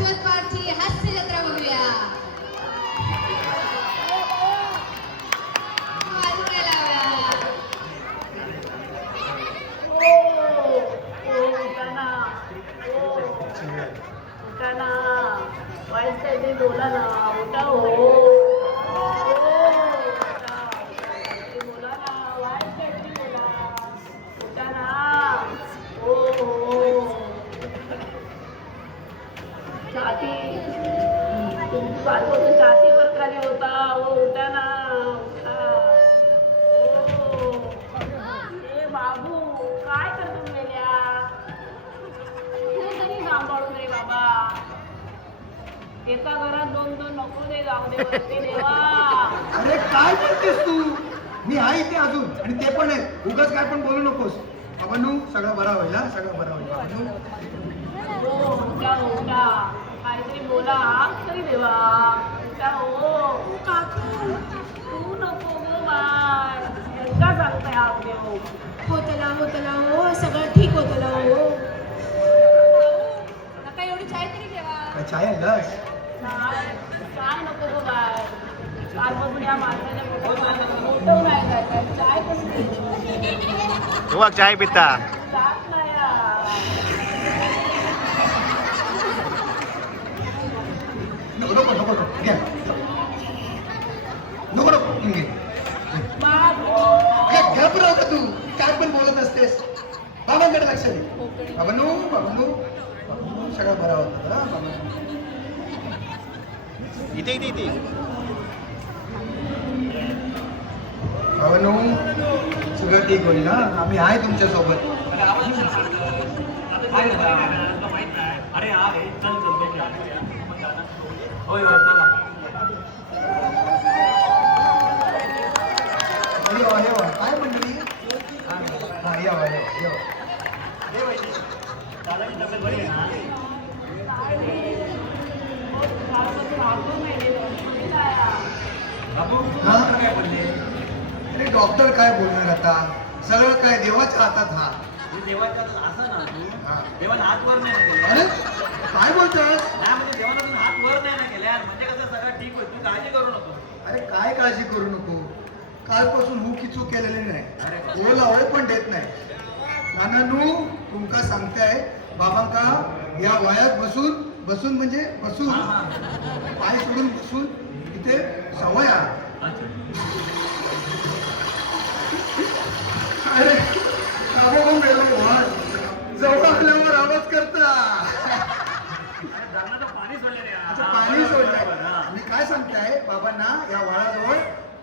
शाश्वत पार्थी हास्य जत्रा बघूया. वाजवायला लावूया. वाईट काहीतरी बोला ना. उठा हो. बोला ना. वाईट काहीतरी बोला. उठा ना. हो हो. छाती तुमची बाजू छातीवर खाली होता. हो उठा ना. उठा. हो. ए बाबू काय करतो गेल्या. तरी सांभाळून रे बाबा. एका घरात दोन दोन नको दे. जाऊ दे वरती देवा. अरे काय बोलतेस तू. मी आहे इथे अजून आणि ते पण आहे. उगाच काय पण बोलू नकोस. बाबांनू सगळं बरा होईल. हा सगळं बरा होईल बाबांनू. हो उठा उठा. काहीतरी बोला. हाक तरी देवा. उठा हो. काकू तू नको गो बाय. एकदा सांगताय हाक देऊ. होतला हो सगळं ठीक होतला हो. नका एवढी चाय तरी ठेवा. काय चाय आणलास. काय नको गो बाय. कालपासून या माणसाने मोठं नाही जायचं. चाय कसं तू चाय पिता. जात नाही नको नको नको नको घ्या. नको नको घे. घ्या पुराव का तू. काय पण बोलत असतेस. बाबांकडे लक्ष दे. बाबांनू बाबांनू बाबांनू सगळं बरा होता. हा बाबांनू. इथे इथे इथे. बाबांनू सगळं ठीक होईल ना. आम्ही आहे तुमच्या सोबत. अरे हा रे चल होय होय चला. काय मंडळी. हा या या. दादाची तब्येत बरी आहे ना. बाबू हा? काय बोलले. अरे डॉक्टर काय बोलणार आता. सगळं काय देवाच्या हातात. हा देवाचा असं ना तू हा. देवाने हात वर नाही ना केले. अरे काय बोलतोस. नाही म्हणजे देवाने तुम्ही हात वर नाही ना केले यार. म्हणजे कसं सगळं ठीक होईल. तू काळजी करू नको. अरे काय काळजी करू नको. कालपासून हुकी चूक केलेली नाही. ओळ लावळे पण देत नाही. नानानू तुमका सांगताय बाबांका या वयात बसून बसून म्हणजे बसून पाय सोडून बसून इथे सवय आहे. अरे जवळ आल्यावर आवाज करता. पाणी सोडले पाणी सोडलंय. मी काय सांगताय बाबांना या वळाजवळ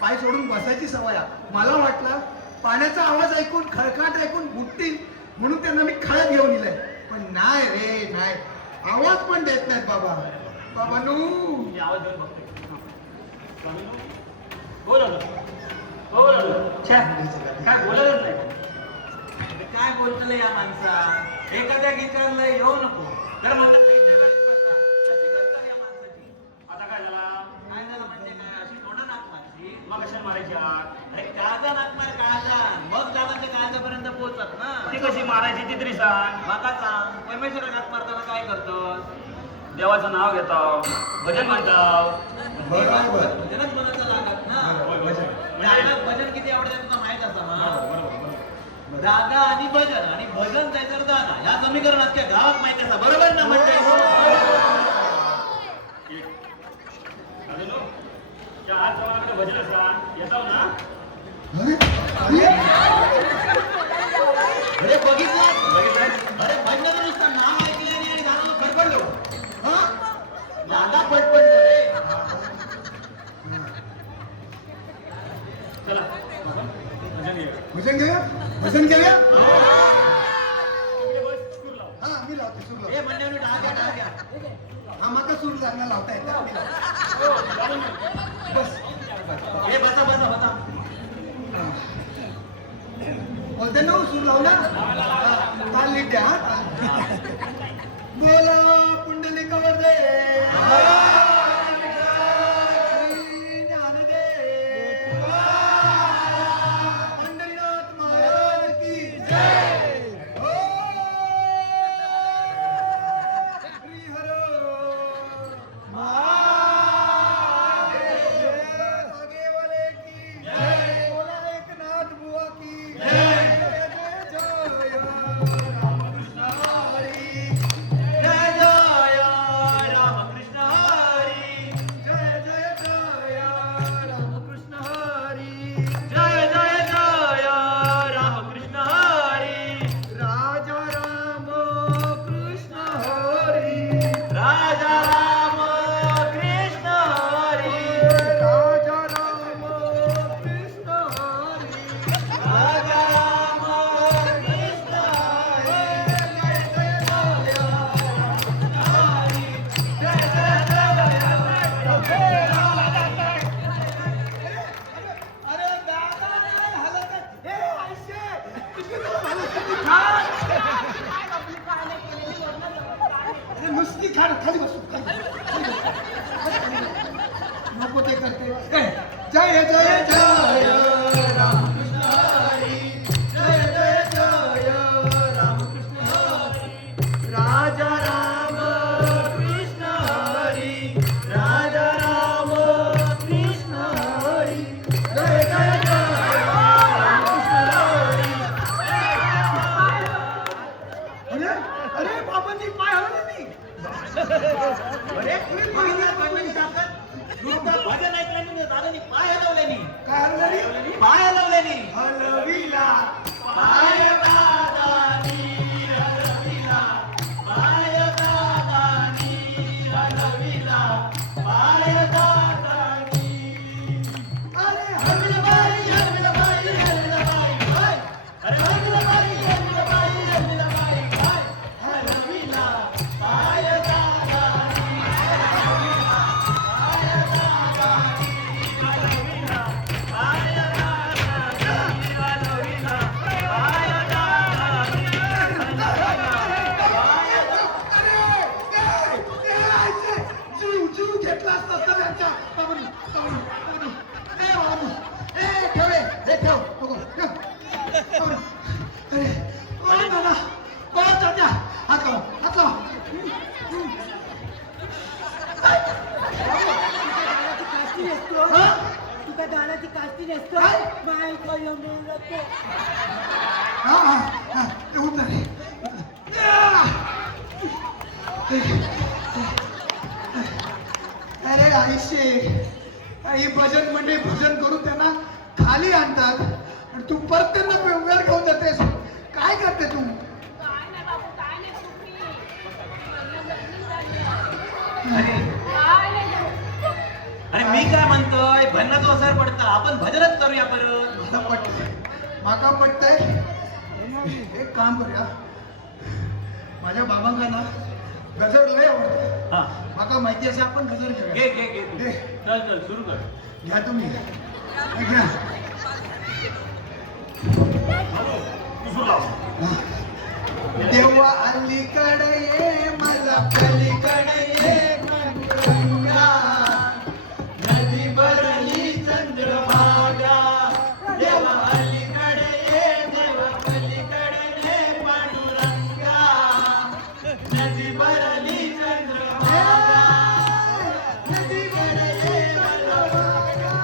पाय सोडून बसायची सवय आहे. मला वाटलं पाण्याचा आवाज ऐकून खळखळाट ऐकून बुटतील म्हणून त्यांना मी खळत घेऊन दिलंय. पण नाही रे नाही. आवाज पण देत नाहीत बाबा. बाबांनू आवाज देऊन बघते. बोल काय बोलतच नाही. काय बोलतलं या माणसा. एखाद्या गीताला येऊ नको तर म्हणतात या माणसाची. आता काय झाला. काय झालं म्हणजे काय अशी तोंड नाक मारची. मग कशाला मारायच्या. अरे काळजा नाक मार काळजा. मग दादाच्या काळजापर्यंत पोहोचत ना. ती कशी मारायची ती तरी सांग. माका सांग. परमेश्वरा नाक मारताना काय करतो. देवाचं नाव घेताव. भजन म्हणताव. बरोबर. भजनच म्हणायचं लागत ना. भजन किती आवडतं तुला माहित असं. दादा आणि भजन आणि भजन जायचं दादा या समीकरणात काय गावात माहिती असा. बरोबर ना म्हणते. आज भजन असा येतो ना. अरे बघितलं. अरे भजनाचं नुसतं नाव ऐकलं नाही आणि गाणं फडफडलो. दादा फडफडलो रे. चला भजन घेऊया. भजन घेऊया. हा मी लावते सूर लावते. हे म्हणण्यावर डाग घ्या. हा माका सूर लागणार लावता येतं. बस हे बसा बसा बसा. बोलते ना सूर लावला. ताल नीट द्या. बोला पुंडलिक वरदे. नुसती खाली बसू नको ते करते जय जय जय रामकृष्ण हरी जय जय जय रामकृष्ण हरी राजा राम कृष्ण हरी राजा राम कृष्ण हरी जय जय जय रामकृष्ण हरी अरे अरे बाबांनी पाय हलवले अरे तुम्ही पाहिलं ताकद नुसतं भजन ऐकल्याने दादानी पाय हलवल्यानी काय हलवली पाय हलवल्यानी हलविला पाय दादानी हलविला पाय दादानी हलविला पाय दादानी अरे हलविला बाई हलविला बाई हलविला बाई हाय अरे हलविला बाई हलविला बाई हलविला बाई हाय हलविला पाय दादानी जीव घेतला असता त्यांच्या बाबांनी ए बाबांनी ए ठेव हे ठेव नको अरे ओ दादा ओ चाचा हात लावा तुका दानाची कास्ती नसतो काय? माय कयो मिळत हा ते उतर अरे आईशे ही भजन म्हणजे भजन करून त्यांना खाली आणतात आणि तू परत त्यांना वर घेऊन जातेस काय करते तू काय नाही बाबू काय नाही तुम्ही काय नाही अरे मी काय म्हणतोय भन्नाचा असर पडता आपण भजनच करूया परत माका पटतंय एक काम करूया माझ्या बाबांना ना गजर लय आवडतं हा माका माहिती असे आपण गजर घेऊया घे घे घे तू. घे. चल चल सुरू कर घ्या तुम्ही हे घ्या सुरू लाव देवा अलीकडे ये मला पलीकडे ये गंगा नदी भरली चंद्रभागा देवा अलीकडे ये देवा पलीकडे ये पांडुरंगा नदी भरली चंद्रभागा नदी भरली चंद्रभागा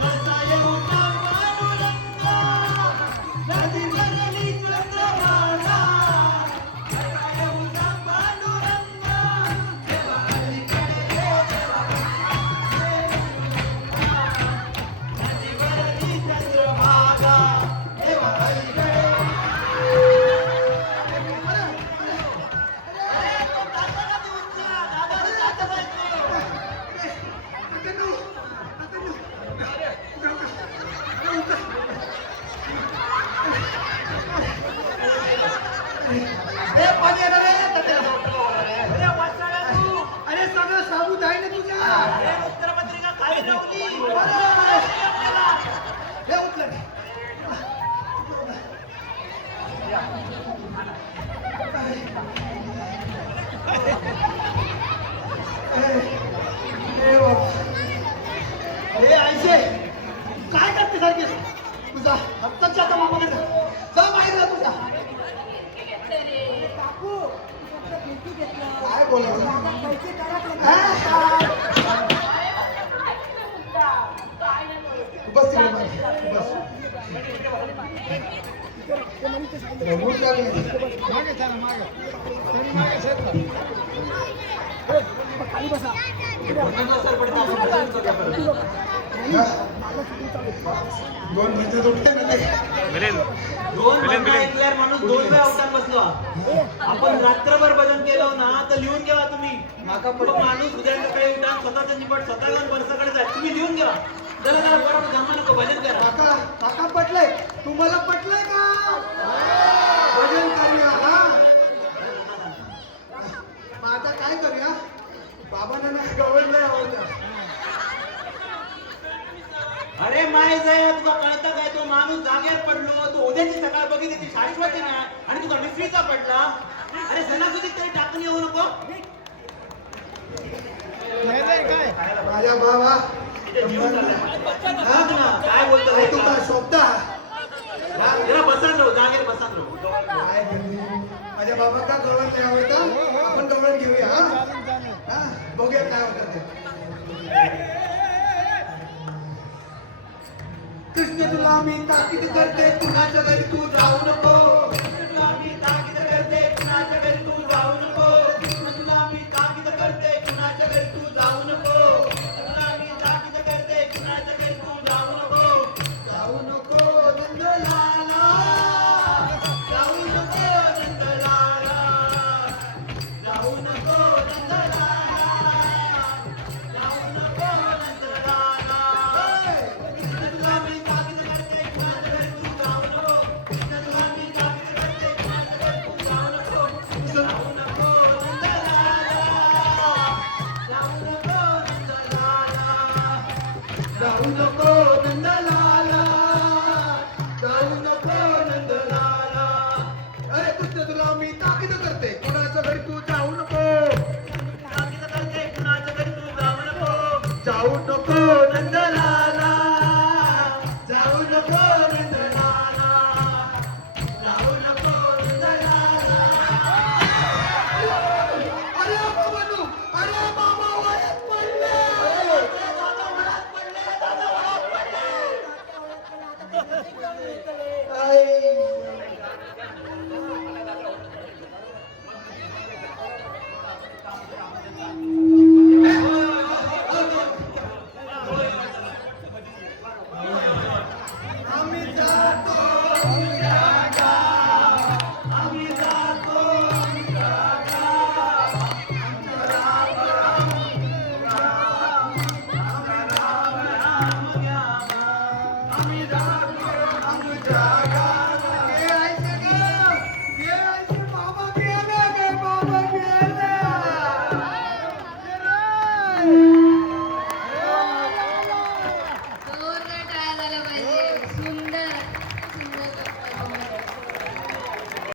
कसा येऊ का पांडुरंगा नदी भरली चंद्रभागा कसा येऊ का पांडुरंगा देवा अलीकडे ये नदी भरली चंद्रभागा देवा अलीकडे अरे सगळं साबूत आहे ना तुझ्या उत्तरपत्रिका खाली ठेवली हे उचल अरे आयशे काय करते सारखे तुझा हप्ताच्या आता मामाकडे जा बाहेर जा तुझा काकू तू घेतलं काय बोलायचं पैसे करा हा? काय नाही बस तिकडे मागे, बस रमूच लागले. खाली बसा हा? दोन मिनिटं सुटले ना ते. दोन महिने ऐकल्यावर माणूस दोन वेळा उठान बसलो आपण रात्रभर भजन केलं ना तर लिहून घ्या तुम्ही माका तो माणूस उद्याकडे उठान स्वतःचा निपट स्वतः जाऊन बरसाकडे जाय तुम्ही लिहून घ्या जरा जरा बरोबर जमा नको भजन करा काका काका पटलंय तुम्हाला पटलंय का भजन करूया हा मग आता काय करूया बाबांना ना गवळ नाही आवडतं अरे माय जाय तुला कळतं काय तो माणूस जागेवर पडलो तो उद्याची सकाळ बघितली ती शाश्वती नाही आणि तुझा विसरीचा पडला अरे सणासुदीत तरी टाकून येऊ नको माझ्या बाबा काय बोलतोय तू का शोभता जरा बसान राहू जागेवर बसान राहू काय बोलली? माझ्या बाबा का गवळण नाही आवडतं आपण गवळण घेऊया हा बघूया काय होतं ते कृष्ण तुला मी ताकीद करते कुणाच्या घरी तू जाऊ नको कृष्ण तुला मी ताकीद करते कुणाच्या घरी तू जाऊ नको कृष्ण तुला मी ताकीद करते कुणाच्या घरी तू जाऊ नको तुला मी ताकीद करते कुणाच्या घरी तू जाऊ नको नंदलाला जाऊ नको नंदलाला जाऊ नको नंदलाला जाऊ नको नंदलाला कृष्ण तुला मी ताकीद करते कुणाच्या घरी तू जाऊ नको कृष्ण तुला मी ताकीद करते कुणाच्या घरी तू जाऊ नको जाऊ नको नंदलाला जाऊ नको नंदलाला जाऊ नको